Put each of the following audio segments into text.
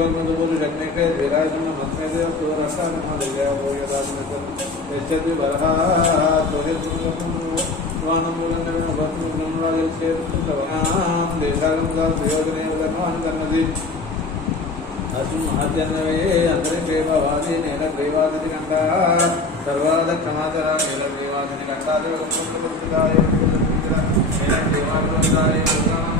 government ಊರಿಗೆ ಹದಿನೈದು ವಿರಾಜನ ಹದಿನೈದು ಹತ್ತು ವರ್ಷ ಮಾಡಿದೆ ಹೋಗಿ ರಾಜನಗರ ಹೆಚ್ಚದಿ ಬರಹ ಧ್ವಜಮೂಲನ ಬಂದು ನಮ್ಮರಾಜು ಸೇರಿಸುತ್ತವನ ಯೋಜನೆ ಅನುಕನ್ನದಿ అర్జున్ మహాజన్వే అంతరిగ్రీవాది నేల గ్రీవాదిని కంట సర్వాద క్షమాచర నేల గ్రీవాదిని కంటాది నేల గ్రీవాది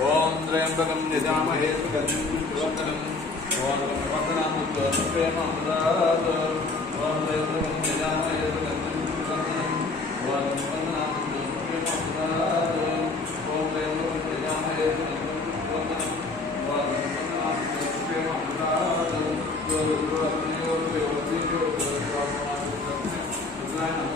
ओम त्र्यंबकम निजामहे सुगंधिवर्धनम ओम प्रपकनामुद्वप्रेमामृतात् ओम त्र्यंबकम निजामहे सुगंधिवर्धनम ओम प्रपकनामुद्वप्रेमामृतात् ओम त्र्यंबकम निजामहे सुगंधिवर्धनम ओम प्रपकनामुद्वप्रेमामृतात् ओम प्रपकनामुद्वप्रेमामृतात्